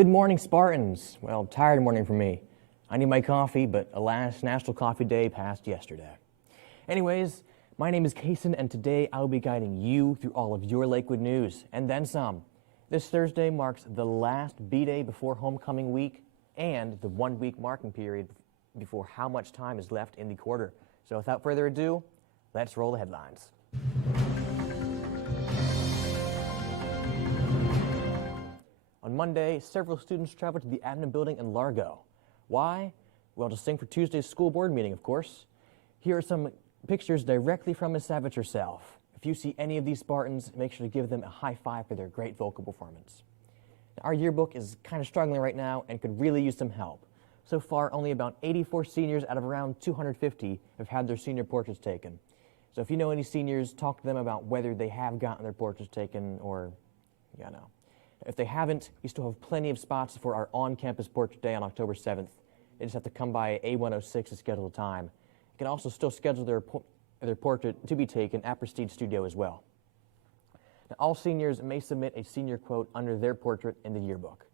Good morning, Spartans. Well, tired morning for me. I need my coffee, but alas, National Coffee Day passed yesterday. Anyways, my name is Kason, and today I will be guiding you through all of your Lakewood news, and then some. This Thursday marks the last B-Day before homecoming week and the 1-week marking period before how much time is left in the quarter. So without further ado, let's roll the headlines. On Monday, several students traveled to the admin building in Largo. Why? Well, to sing for Tuesday's school board meeting, of course. Here are some pictures directly from Ms. Savage herself. If you see any of these Spartans, make sure to give them a high five for their great vocal performance. Our yearbook is kind of struggling right now and could really use some help. So far, only about 84 seniors out of around 250 have had their senior portraits taken. So if you know any seniors, talk to them about whether they have gotten their portraits taken or, If they haven't, you still have plenty of spots for our on-campus portrait day on October 7th. They just have to come by A106 to schedule a time. You can also still schedule their portrait to be taken at Prestige Studio as well. Now, all seniors may submit a senior quote under their portrait in the yearbook.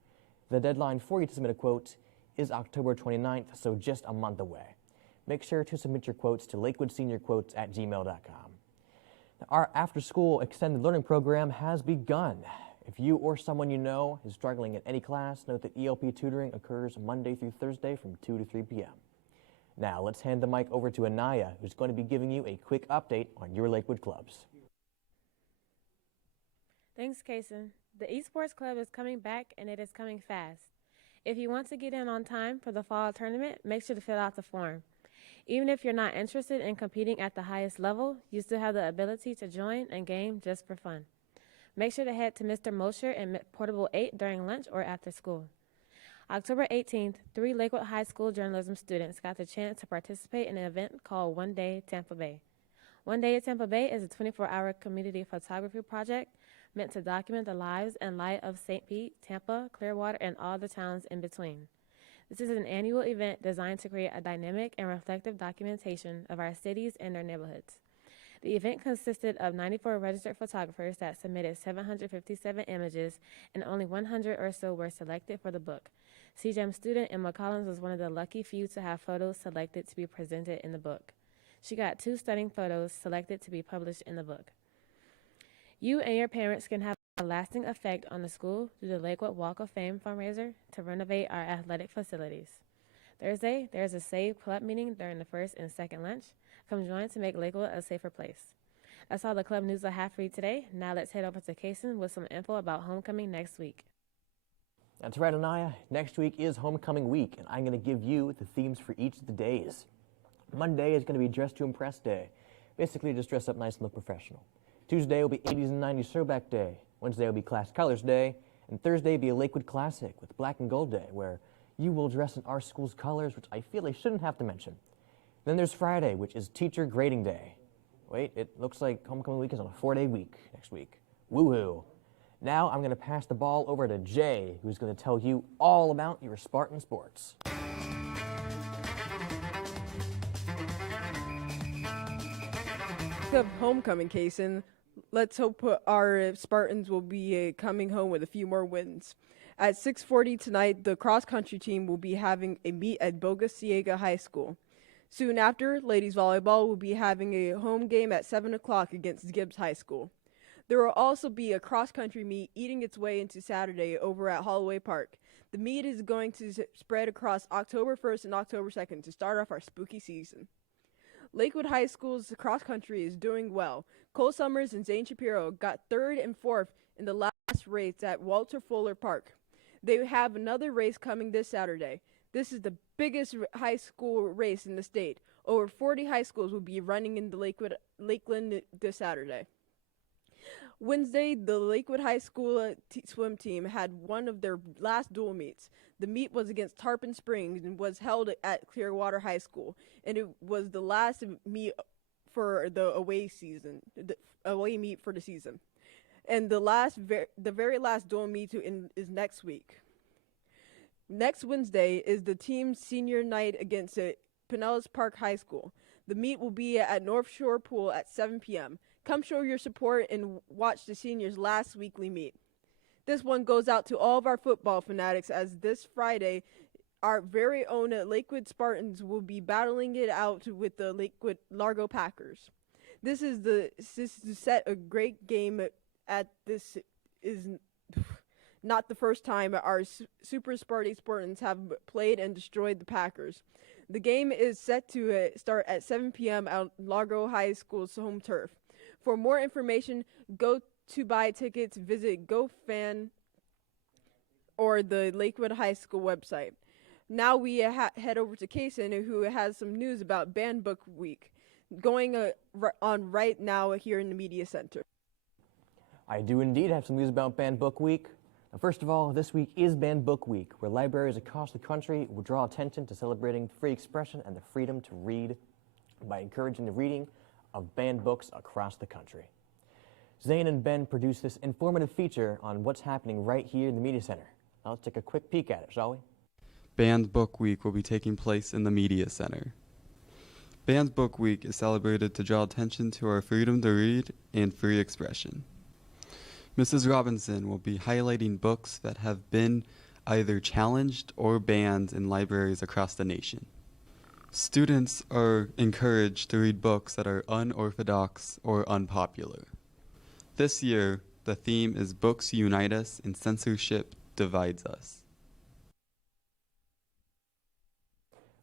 The deadline for you to submit a quote is October 29th, so just a month away. Make sure to submit your quotes to lakewoodseniorquotes@gmail.com. Now, our after-school extended learning program has begun. If you or someone you know is struggling in any class, note that ELP tutoring occurs Monday through Thursday from 2 to 3 p.m. Now, let's hand the mic over to Anaya, who's going to be giving you a quick update on your Lakewood clubs. Thanks, Kason. The Esports Club is coming back, and it is coming fast. If you want to get in on time for the fall tournament, make sure to fill out the form. Even if you're not interested in competing at the highest level, you still have the ability to join and game just for fun. Make sure to head to Mr. Mosher in Portable 8 during lunch or after school. October 18th, 3 Lakewood High School journalism students got the chance to participate in an event called One Day Tampa Bay. One Day at Tampa Bay is a 24-hour community photography project meant to document the lives and light of St. Pete, Tampa, Clearwater, and all the towns in between. This is an annual event designed to create a dynamic and reflective documentation of our cities and their neighborhoods. The event consisted of 94 registered photographers that submitted 757 images, and only 100 or so were selected for the book. CGM student Emma Collins was one of the lucky few to have photos selected to be presented in the book. She got 2 stunning photos selected to be published in the book. You and your parents can have a lasting effect on the school through the Lakewood Walk of Fame fundraiser to renovate our athletic facilities. Thursday, there is a SAVE club meeting during the first and second lunch. Come join to make Lakewood a safer place. That's all the club news I have for you today. Now let's head over to Kason with some info about homecoming next week. That's right, Anaya. Next week is homecoming week, and I'm going to give you the themes for each of the days. Monday is going to be Dress to Impress Day. Basically, just dress up nice and look professional. Tuesday will be 80s and 90s Throwback Day. Wednesday will be Class Colors Day. And Thursday will be a Lakewood Classic with Black and Gold Day, where you will dress in our school's colors, which I feel I shouldn't have to mention. Then there's Friday, which is Teacher Grading Day. Wait, it looks like homecoming week is on a 4-day week next week. Woohoo! Now I'm going to pass the ball over to Jay, who's going to tell you all about your Spartan sports. Of homecoming, Kason. Let's hope our Spartans will be coming home with a few more wins. At 6:40 tonight, the cross-country team will be having a meet at Boca Ciega High School. Soon after, ladies volleyball will be having a home game at 7 o'clock against Gibbs High School. There will also be a cross-country meet eating its way into Saturday over at Holloway Park. The meet is going to spread across October 1st and October 2nd to start off our spooky season. Lakewood High School's cross-country is doing well. Cole Summers and Zane Shapiro got 3rd and 4th in the last race at Walter Fuller Park. They have another race coming this Saturday. This is the biggest high school race in the state. Over 40 high schools will be running in the Lakeland this Saturday. Wednesday, the Lakewood High School swim team had one of their last dual meets. The meet was against Tarpon Springs and was held at Clearwater High School, and it was the last meet for the away meet for the season. And the very last dual meet is next week. Next Wednesday is the team's senior night against Pinellas Park High School. The meet will be at North Shore Pool at 7 p.m. Come show your support and watch the seniors' last weekly meet. This one goes out to all of our football fanatics, as this Friday, our very own Lakewood Spartans will be battling it out with the Lakewood Largo Packers. This is to set a great game. This is not the first time our Super Spartans have played and destroyed the Packers. The game is set to start at 7 p.m. at Largo High School's home turf. For more information, go to buy tickets, visit GoFan or the Lakewood High School website. Now we head over to Kaysen, who has some news about Band Book Week going on right now here in the Media Center. I do indeed have some news about Band Book Week. Now, first of all, this week is Band Book Week, where libraries across the country will draw attention to celebrating free expression and the freedom to read by encouraging the reading of banned books across the country. Zane and Ben produced this informative feature on what's happening right here in the Media Center. Now let's take a quick peek at it, shall we? Banned Book Week will be taking place in the Media Center. Banned Book Week is celebrated to draw attention to our freedom to read and free expression. Mrs. Robinson will be highlighting books that have been either challenged or banned in libraries across the nation. Students are encouraged to read books that are unorthodox or unpopular. This year, the theme is Books Unite Us and Censorship Divides Us.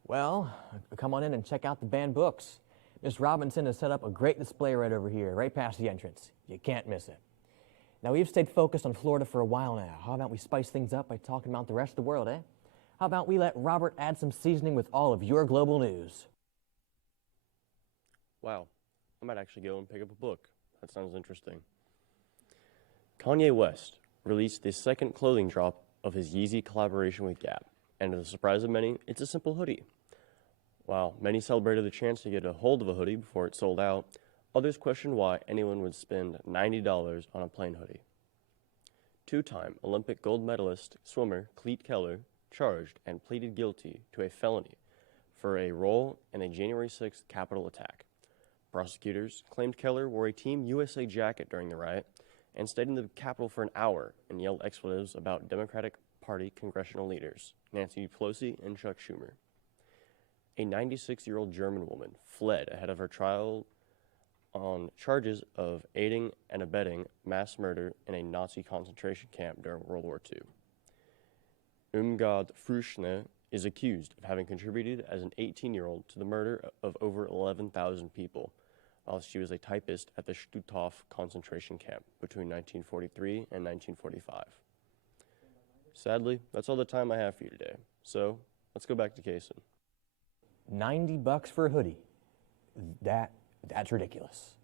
Well, come on in and check out the banned books. Miss Robinson has set up a great display right over here, right past the entrance. You can't miss it. Now, we've stayed focused on Florida for a while now. How about we spice things up by talking about the rest of the world, eh? How about we let Robert add some seasoning with all of your global news? Wow, I might actually go and pick up a book. That sounds interesting. Kanye West released the second clothing drop of his Yeezy collaboration with Gap, and to the surprise of many, it's a simple hoodie. While many celebrated the chance to get a hold of a hoodie before it sold out, others questioned why anyone would spend $90 on a plain hoodie. Two-time Olympic gold medalist swimmer Cleet Keller charged and pleaded guilty to a felony for a role in a January 6th Capitol attack. Prosecutors claimed Keller wore a Team USA jacket during the riot and stayed in the Capitol for an hour and yelled expletives about Democratic Party congressional leaders Nancy Pelosi and Chuck Schumer. A 96-year-old German woman fled ahead of her trial on charges of aiding and abetting mass murder in a Nazi concentration camp during World War II. Irmgard Fruschner is accused of having contributed as an 18-year-old to the murder of over 11,000 people, while she was a typist at the Stutthof concentration camp between 1943 and 1945. Sadly, that's all the time I have for you today, so let's go back to Kaysen. $90 for a hoodie. That's ridiculous.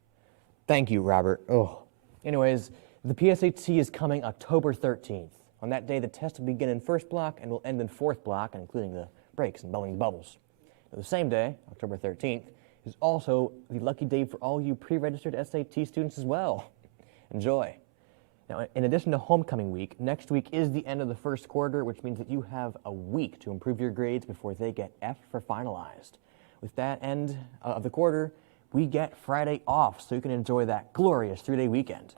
Thank you, Robert. Oh. Anyways, the PSAT is coming October 13th. On that day, the test will begin in first block and will end in fourth block, including the breaks and blowing bubbles. Now, the same day, October 13th, is also the lucky day for all you pre-registered SAT students as well. Enjoy. Now, in addition to homecoming week, next week is the end of the first quarter, which means that you have a week to improve your grades before they get F for finalized. With that end of the quarter, we get Friday off so you can enjoy that glorious 3-day weekend.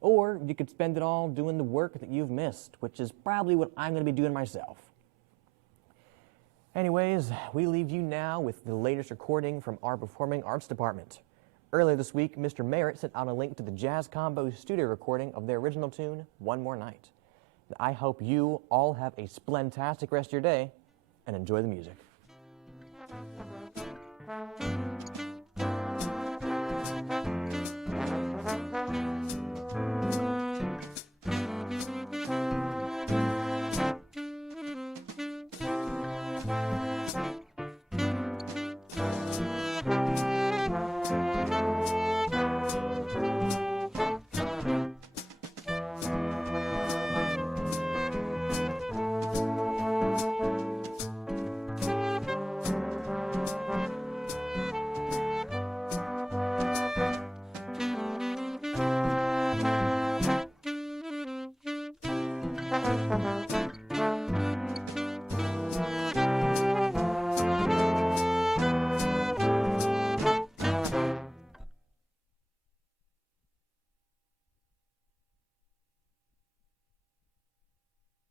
Or you could spend it all doing the work that you've missed, which is probably what I'm going to be doing myself. Anyways, we leave you now with the latest recording from our Performing Arts Department. Earlier this week, Mr. Merritt sent out a link to the Jazz Combo studio recording of their original tune, One More Night. I hope you all have a splentastic rest of your day and enjoy the music.